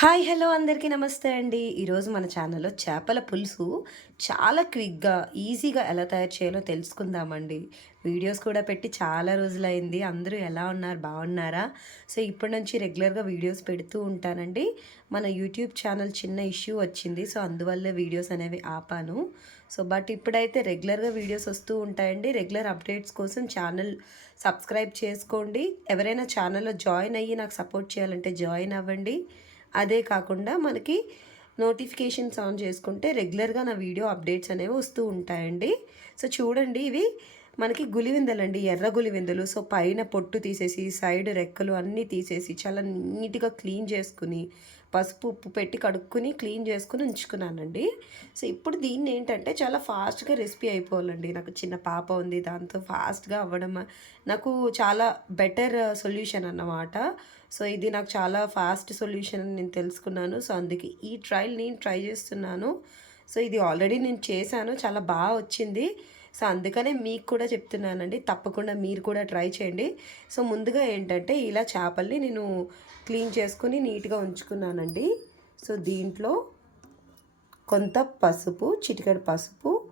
Hi hello అందరికీ నమస్తే అండి. ఈరోజు మన ఛానల్లో చేపల పులుసు చాలా క్విక్గా ఈజీగా ఎలా తయారు చేయాలో తెలుసుకుందామండి. వీడియోస్ కూడా పెట్టి చాలా రోజులైంది. అందరూ ఎలా ఉన్నారు బాగున్నారా? సో ఇప్పటి నుంచి రెగ్యులర్గా వీడియోస్ పెడుతూ ఉంటానండి. మన యూట్యూబ్ ఛానల్ చిన్న ఇష్యూ వచ్చింది. సో అందువల్ల వీడియోస్ అనేవి ఆపాను. సో బట్ ఇప్పుడైతే రెగ్యులర్గా వీడియోస్ వస్తూ ఉంటాయండి. రెగ్యులర్ అప్డేట్స్ కోసం ఛానల్ సబ్స్క్రైబ్ చేసుకోండి. ఎవరైనా ఛానల్లో జాయిన్ అయ్యి నాకు సపోర్ట్ చేయాలంటే జాయిన్ అవ్వండి. అదే కాకుండా మనకి నోటిఫికేషన్స్ ఆన్ చేసుకుంటే రెగ్యులర్గా నా వీడియో అప్డేట్స్ అనేవి వస్తూ ఉంటాయండి. సో చూడండి ఇవి మనకి గులివిందలండి ఎర్ర గులివిందలు. సో పైన పొట్టు తీసేసి సైడ్ రెక్కలు అన్నీ తీసేసి చాలా నీట్గా క్లీన్ చేసుకుని పసుపు ఉప్పు పెట్టి కడుక్కుని క్లీన్ చేసుకుని ఉంచుకున్నానండి. సో ఇప్పుడు దీన్ని ఏంటంటే చాలా ఫాస్ట్గా రెసిపీ అయిపోవాలండి. నాకు చిన్న పాప ఉంది దాంతో ఫాస్ట్గా అవ్వడం నాకు చాలా బెటర్ సొల్యూషన్ అన్నమాట. సో ఇది నాకు చాలా ఫాస్ట్ సొల్యూషన్ అని నేను తెలుసుకున్నాను. సో అందుకే ఈ ట్రయల్ నేను ట్రై చేస్తున్నాను. సో ఇది ఆల్రెడీ నేను చేశాను చాలా బాగా వచ్చింది. సో అందుకనే మీకు కూడా చెప్తున్నానండి తప్పకుండా మీరు కూడా ట్రై చేయండి. సో ముందుగా ఏంటంటే ఇలా చేపల్ని నేను క్లీన్ చేసుకుని నీట్గా ఉంచుకున్నానండి. సో దీంట్లో కొంత పసుపు చిటికెడు పసుపు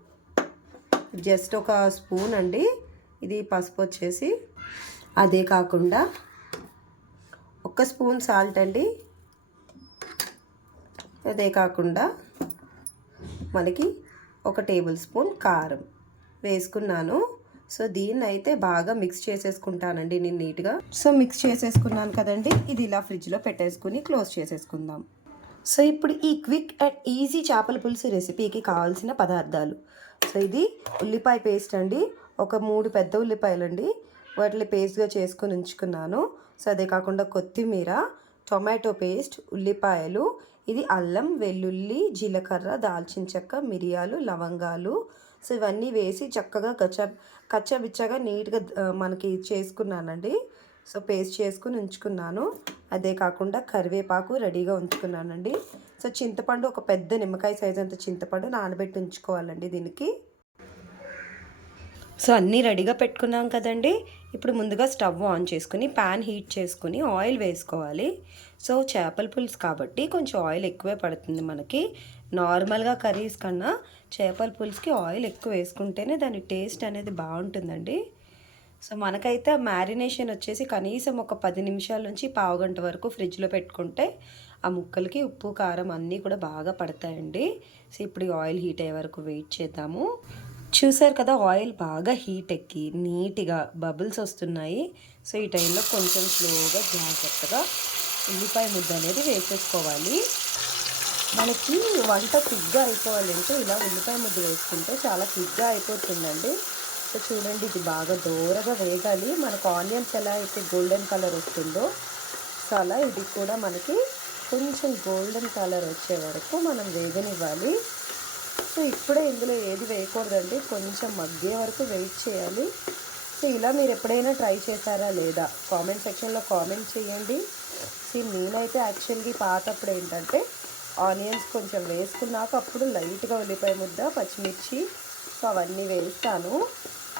జస్ట్ ఒక స్పూన్ అండి. ఇది పసుపు వచ్చేసి అదే కాకుండా ఒక స్పూన్ సాల్ట్ అండి. అదే కాకుండా మనకి ఒక టేబుల్ స్పూన్ కారం వేసుకున్నాను. సో దీన్ని అయితే బాగా మిక్స్ చేసేసుకుంటానండి నేను నీట్గా. సో మిక్స్ చేసేసుకున్నాను కదండి ఇది ఇలా ఫ్రిడ్జ్లో పెట్టేసుకుని క్లోజ్ చేసేసుకుందాం. సో ఇప్పుడు ఈ క్విక్ అండ్ ఈజీ చేపల పులుసు రెసిపీకి కావాల్సిన పదార్థాలు. సో ఇది ఉల్లిపాయ పేస్ట్ అండి ఒక మూడు పెద్ద ఉల్లిపాయలండి వాటిని పేస్ట్గా చేసుకుని ఉంచుకున్నాను. సో అదే కాకుండా కొత్తిమీర టొమాటో పేస్ట్ ఉల్లిపాయలు ఇది అల్లం వెల్లుల్లి జీలకర్ర దాల్చిన చెక్క మిరియాలు లవంగాలు సో ఇవన్నీ వేసి చక్కగా కచ్చ కచ్చబిచ్చగా నీట్గా మనకి చేసుకున్నానండి. సో పేస్ట్ చేసుకుని ఉంచుకున్నాను. అదే కాకుండా కరివేపాకు రెడీగా ఉంచుకున్నానండి. సో చింతపండు ఒక పెద్ద నిమ్మకాయ సైజ్ అంత చింతపండు నానబెట్టి ఉంచుకోవాలండి దీనికి. సో అన్నీ రెడీగా పెట్టుకున్నాం కదండి. ఇప్పుడు ముందుగా స్టవ్ ఆన్ చేసుకుని ప్యాన్ హీట్ చేసుకుని ఆయిల్ వేసుకోవాలి. సో చేపల పులుసు కాబట్టి కొంచెం ఆయిల్ ఎక్కువే పడుతుంది మనకి. నార్మల్గా కర్రీస్ కన్నా చేపల పులుసుకి ఆయిల్ ఎక్కువ వేసుకుంటేనే దాని టేస్ట్ అనేది బాగుంటుందండి. సో మనకైతే మ్యారినేషన్ వచ్చేసి కనీసం ఒక పది నిమిషాల నుంచి పావు గంట వరకు ఫ్రిడ్జ్లో పెట్టుకుంటే ఆ ముక్కలకి ఉప్పు కారం అన్నీ కూడా బాగా పడతాయండి. సో ఇప్పుడు ఆయిల్ హీట్ అయ్యే వరకు వెయిట్ చేద్దాము. చూసారు కదా ఆయిల్ బాగా హీట్ ఎక్కి నీట్గా బబుల్స్ వస్తున్నాయి. సో ఈ టైంలో కొంచెం స్లోగా జాగ్రత్తగా ఉల్లిపాయ ముద్ద అనేది వేసేసుకోవాలి. మనకి వంట క్విక్గా అయిపోవాలంటే ఇలా ఉల్లిపాయ ముద్ద వేసుకుంటే చాలా క్విక్గా అయిపోతుందండి. సో చూడండి ఇది బాగా దూరగా వేగాలి. మనకు ఆనియన్స్ ఎలా అయితే గోల్డెన్ కలర్ వస్తుందో సో అలా ఇది కూడా మనకి కొంచెం గోల్డెన్ కలర్ వచ్చే వరకు మనం వేగనివ్వాలి. సో ఇప్పుడే ఇందులో ఏది వేయకూడదండి కొంచెం మగ్గే వరకు వెయిట్ చేయాలి. సో ఇలా మీరు ఎప్పుడైనా ట్రై చేశారా లేదా? కామెంట్ సెక్షన్లో కామెంట్ చేయండి. సో నేనైతే యాక్చువల్గా పాతప్పుడు ఏంటంటే ఆనియన్స్ కొంచెం వేసుకున్నాక అప్పుడు లైట్గా ఉల్లిపాయ ముద్ద పచ్చిమిర్చి సో అవన్నీ వేస్తాను.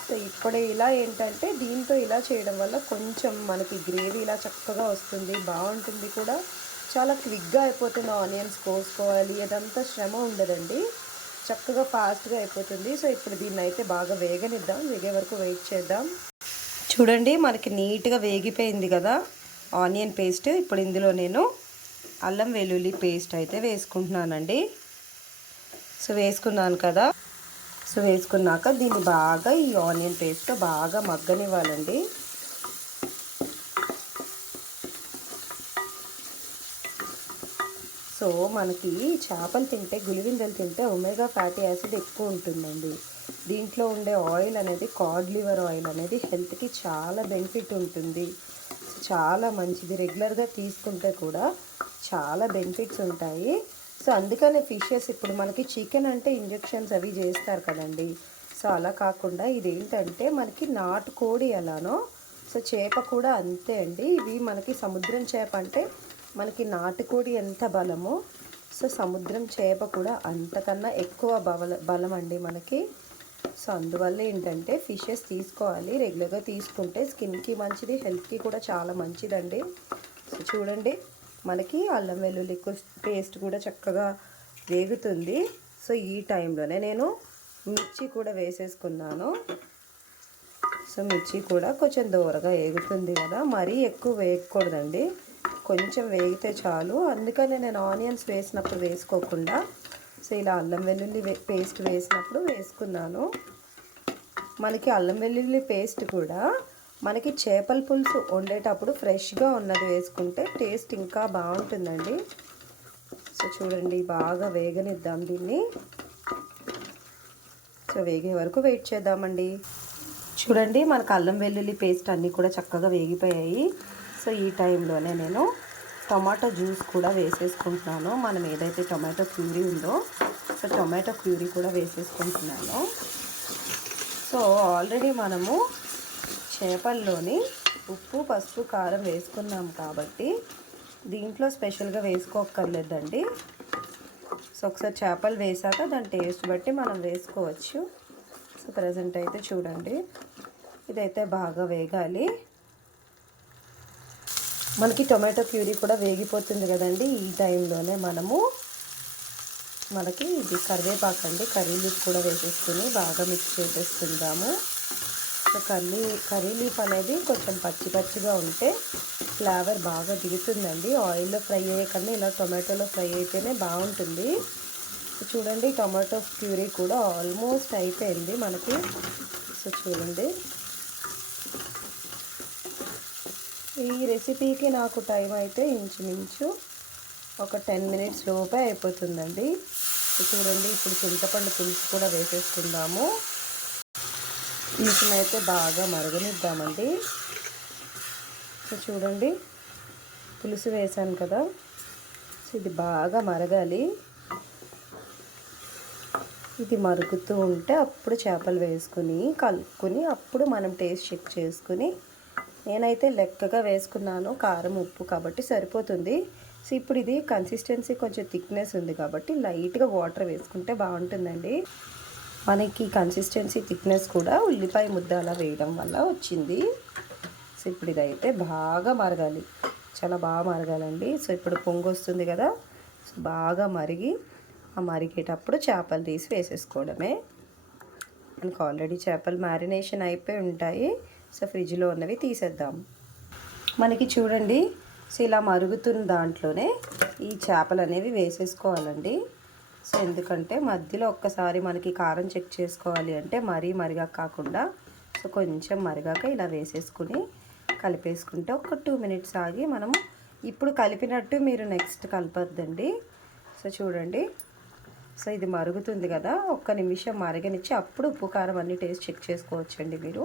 సో ఇప్పుడే ఇలా ఏంటంటే దీంతో ఇలా చేయడం వల్ల కొంచెం మనకి గ్రేవీ ఇలా చక్కగా వస్తుంది బాగుంటుంది కూడా. చాలా క్విక్గా అయిపోతుంది ఆనియన్స్ కోసుకోవాలి అదంతా శ్రమ ఉండదండి. చక్కగా ఫాస్ట్గా అయిపోతుంది. సో ఇప్పుడు దీన్ని అయితే బాగా వేగనిద్దాం. వేగే వరకు వెయిట్ చేద్దాం. చూడండి మనకి నీట్గా వేగిపోయింది కదా. Onion paste. ఇప్పుడు ఇందులో నేను అల్లం వెల్లుల్లి పేస్ట్ అయితే వేసుకుంటున్నానండి. సో వేసుకున్నాను కదా. సో వేసుకున్నాక దీన్ని బాగా ఈ ఆనియన్ పేస్ట్ బాగా మగ్గనివ్వాలండి. సో మనకి చేపలు తింటే గులివిందలు తింటే ఒమేగా ఫ్యాటీ యాసిడ్ ఎక్కువ ఉంటుందండి. దీంట్లో ఉండే ఆయిల్ అనేది కాడ్ లివర్ ఆయిల్ అనేది హెల్త్కి చాలా బెనిఫిట్ ఉంటుంది. చాలా మంచిది. రెగ్యులర్గా తీసుకుంటే కూడా చాలా బెనిఫిట్స్ ఉంటాయి. సో అందుకనే ఫిషెస్ ఇప్పుడు మనకి చికెన్ అంటే ఇంజెక్షన్స్ అవి చేస్తారు కదండి. సో అలా కాకుండా ఇదేంటంటే మనకి నాటుకోడి ఎలానో సో చేప కూడా అంతే అండి. ఇవి మనకి సముద్రం చేప అంటే మనకి నాటుకోడి ఎంత బలమో సో సముద్రం చేప కూడా అంతకన్నా ఎక్కువ బల బలం అండి మనకి. సో అందువల్ల ఏంటంటే ఫిషెస్ తీసుకోవాలి రెగ్యులర్గా తీసుకుంటే స్కిన్కి మంచిది హెల్త్కి కూడా చాలా మంచిదండి. సో చూడండి మనకి అల్లం వెల్లుల్లి పేస్ట్ కూడా చక్కగా వేగుతుంది. సో ఈ టైంలోనే నేను మిర్చి కూడా వేసేసుకున్నాను. సో మిర్చి కూడా కొంచెం దూరగా వేగుతుంది కదా మరీ ఎక్కువ వేయకూడదండి. కొంచెం వేగితే చాలు. అందుకనే నేను ఆనియన్స్ వేసినప్పుడు వేసుకోకుండా సో ఇలా అల్లం వెల్లుల్లి పేస్ట్ వేసినప్పుడు వేసుకున్నాను. మనకి అల్లం వెల్లుల్లి పేస్ట్ కూడా మనకి చేపల పులుసు వండేటప్పుడు ఫ్రెష్గా ఉన్నది వేసుకుంటే టేస్ట్ ఇంకా బాగుంటుందండి. సో చూడండి బాగా వేగనిద్దాం దీన్ని. సో వేగే వరకు వెయిట్ చేద్దామండి. చూడండి మనకు అల్లం వెల్లుల్లి పేస్ట్ అన్నీ కూడా చక్కగా వేగిపోయాయి. సో ఈ టైంలోనే నేను టమాటో జ్యూస్ కూడా వేసేసుకుంటున్నాను. మనం ఏదైతే టొమాటో ప్యూరీ ఉందో సో టొమాటో ప్యూరీ కూడా వేసేసుకుంటున్నాను. సో ఆల్రెడీ మనము చేపల్లోని ఉప్పు పసుపు కారం వేసుకున్నాం కాబట్టి దీంట్లో స్పెషల్గా వేసుకోక్కర్లేదండి. సో ఒకసారి చేపలు వేసాక దాని టేస్ట్ బట్టి మనం వేసుకోవచ్చు. సో ప్రజెంట్ అయితే చూడండి ఇదైతే బాగా వేగాలి. మనకి టొమాటో ప్యూరీ కూడా వేగిపోతుంది కదండి ఈ టైంలోనే మనము మనకి ఇది కరివేపాకు అండి కర్రీ లీఫ్ కూడా వేసేసుకుని బాగా మిక్స్ చేసేసుకుందాము. సో కర్రీ కర్రీ లీఫ్ అనేది కొంచెం పచ్చి పచ్చిగా ఉంటే ఫ్లేవర్ బాగా దిగుతుందండి. ఆయిల్లో ఫ్రై అయ్యే కన్నా ఇలా టొమాటోలో ఫ్రై అయితేనే బాగుంటుంది. చూడండి టొమాటో ప్యూరీ కూడా ఆల్మోస్ట్ అయిపోయింది మనకి. సో చూడండి. ఈ రెసిపీకి నాకు టైం అయితే ఇంచుమించు ఒక టెన్ మినిట్స్ లోపే అయిపోతుందండి. చూడండి ఇప్పుడు చింతపండు పులుసు కూడా వేసేసుకుందాము. పులుసుని అయితే బాగా మరగనిద్దామండి. సో చూడండి పులుసు వేసాను కదా. సో ఇది బాగా మరగాలి. ఇది మరుగుతూ ఉంటే అప్పుడు చేపలు వేసుకుని కలుపుకొని అప్పుడు మనం టేస్ట్ చెక్ చేసుకుని నేనైతే లెక్కగా వేసుకున్నాను. కారం ఉప్పు కాబట్టి సరిపోతుంది. సో ఇప్పుడు ఇది కన్సిస్టెన్సీ కొంచెం థిక్నెస్ ఉంది కాబట్టి లైట్గా వాటర్ వేసుకుంటే బాగుంటుందండి. మనకి కన్సిస్టెన్సీ థిక్నెస్ కూడా ఉల్లిపాయ ముద్ద అలా వేయడం వల్ల వచ్చింది. సో ఇప్పుడు ఇదైతే బాగా మరగాలి. చాలా బాగా మరగాలండి. సో ఇప్పుడు పొంగు వస్తుంది కదా. సో బాగా మరిగి ఆ మరిగేటప్పుడు చేపలు తీసి వేసేసుకోవడమే. మనకు ఆల్రెడీ చేపలు మ్యారినేషన్ అయిపోయి ఉంటాయి. సో ఫ్రిడ్జ్లో ఉన్నవి తీసేద్దాం. మనకి చూడండి సో ఇలా మరుగుతున్న దాంట్లోనే ఈ చేపలు అనేవి వేసేసుకోవాలండి. సో ఎందుకంటే మధ్యలో ఒక్కసారి మనకి కారం చెక్ చేసుకోవాలి అంటే మరీ మరిగా కాకుండా సో కొంచెం మరిగాక ఇలా వేసేసుకుని కలిపేసుకుంటే ఒక టూ మినిట్స్ ఆగి మనము ఇప్పుడు కలిపినట్టు మీరు నెక్స్ట్ కలపద్దండి. సో చూడండి సో ఇది మరుగుతుంది కదా ఒక్క నిమిషం మరగనిచ్చి అప్పుడు ఉప్పు కారం అన్ని టేస్ట్ చెక్ చేసుకోవచ్చండి మీరు.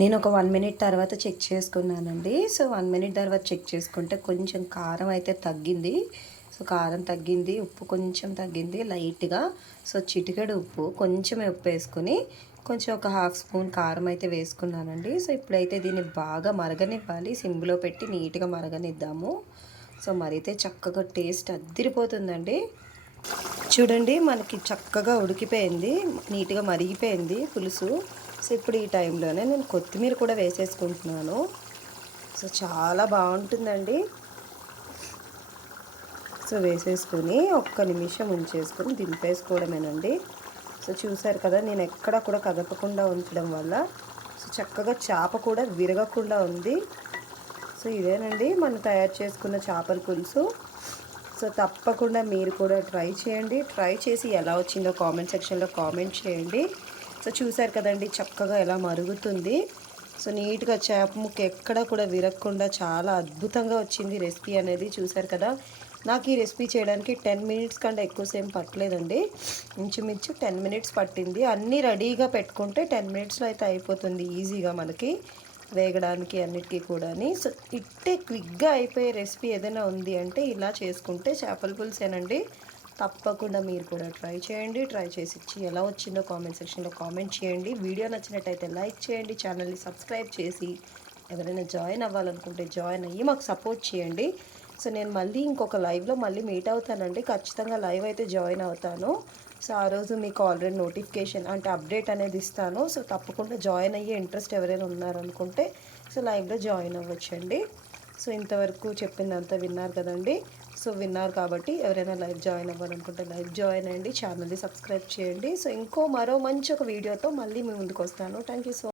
నేను ఒక వన్ మినిట్ తర్వాత చెక్ చేసుకున్నానండి. సో వన్ మినిట్ తర్వాత చెక్ చేసుకుంటే కొంచెం కారం అయితే తగ్గింది. సో కారం తగ్గింది ఉప్పు కొంచెం తగ్గింది లైట్గా. సో చిటికెడు ఉప్పు కొంచెమే ఉప్పు వేసుకుని కొంచెం ఒక హాఫ్ స్పూన్ కారం అయితే వేసుకున్నానండి. సో ఇప్పుడైతే దీన్ని బాగా మరగనివ్వాలి. సిమ్లో పెట్టి నీట్గా మరగనిద్దాము. సో మరైతే చక్కగా టేస్ట్ అద్దిరిపోతుందండి. చూడండి మనకి చక్కగా ఉడికిపోయింది. నీట్గా మరిగిపోయింది పులుసు. సో ఇప్పుడు ఈ టైంలోనే నేను కొత్తిమీర కూడా వేసేసుకుంటున్నాను. సో చాలా బాగుంటుందండి. సో వేసేసుకుని ఒక్క నిమిషం ఉంచేసుకొని దింపేసుకోవడమేనండి. సో చూసారు కదా నేను ఎక్కడ కూడా కదపకుండా ఉంచడం వల్ల సో చక్కగా చేప కూడా విరగకుండా ఉంది. సో ఇదేనండి మనం తయారు చేసుకున్న చేపల పులుసు. సో తప్పకుండా మీరు కూడా ట్రై చేయండి. ట్రై చేసి ఎలా వచ్చిందో కామెంట్ సెక్షన్లో కామెంట్ చేయండి. సో చూసారు కదండి చక్కగా ఎలా మరుగుతుంది. సో నీట్గా చేప ముక్క ఎక్కడ కూడా విరగకుండా చాలా అద్భుతంగా వచ్చింది రెసిపీ అనేది చూసారు కదా. నాకు ఈ రెసిపీ చేయడానికి టెన్ మినిట్స్ కంటే ఎక్కువసేపు పట్టలేదండి. ఇంచుమించు టెన్ మినిట్స్ పట్టింది. అన్నీ రెడీగా పెట్టుకుంటే టెన్ మినిట్స్లో అయితే అయిపోతుంది ఈజీగా మనకి వేగడానికి అన్నిటికీ కూడా సో ఇట్టే క్విక్గా అయిపోయే రెసిపీ ఏదైనా ఉంది అంటే ఇలా చేసుకుంటే చేపల పులుసేనండి. తప్పకుండా మీరు కూడా ట్రై చేయండి ట్రై చేసి ఇచ్చి ఎలా వచ్చిందో కామెంట్ సెక్షన్లో కామెంట్ చేయండి. వీడియో నచ్చినట్టయితే లైక్ చేయండి ఛానల్ని సబ్స్క్రైబ్ చేసి ఎవరైనా జాయిన్ అవ్వాలనుకుంటే జాయిన్ అయ్యి మాకు సపోర్ట్ చేయండి. సో నేను మళ్ళీ ఇంకొక లైవ్లో మళ్ళీ మీట్ అవుతానండి. ఖచ్చితంగా లైవ్ అయితే జాయిన్ అవుతాను. సో ఆ రోజు మీకు ఆల్రెడీ నోటిఫికేషన్ అంటే అప్డేట్ అనేది ఇస్తాను. సో తప్పకుండా జాయిన్ అయ్యే ఇంట్రెస్ట్ ఎవరైనా ఉన్నారనుకుంటే సో లైవ్లో జాయిన్ అవ్వచ్చండి. సో ఇంతవరకు చెప్పిందంతా విన్నారు కదండి. సో విన్నారు కాబట్టి ఎవరైనా లైవ్ జాయిన్ అవ్వాలనుకుంటే లైవ్ జాయిన్ అయ్యండి. ఛానల్ని సబ్స్క్రైబ్ చేయండి. సో ఇంకో మరో మంచి ఒక వీడియోతో మళ్ళీ మీ ముందుకు వస్తాను. Thank you so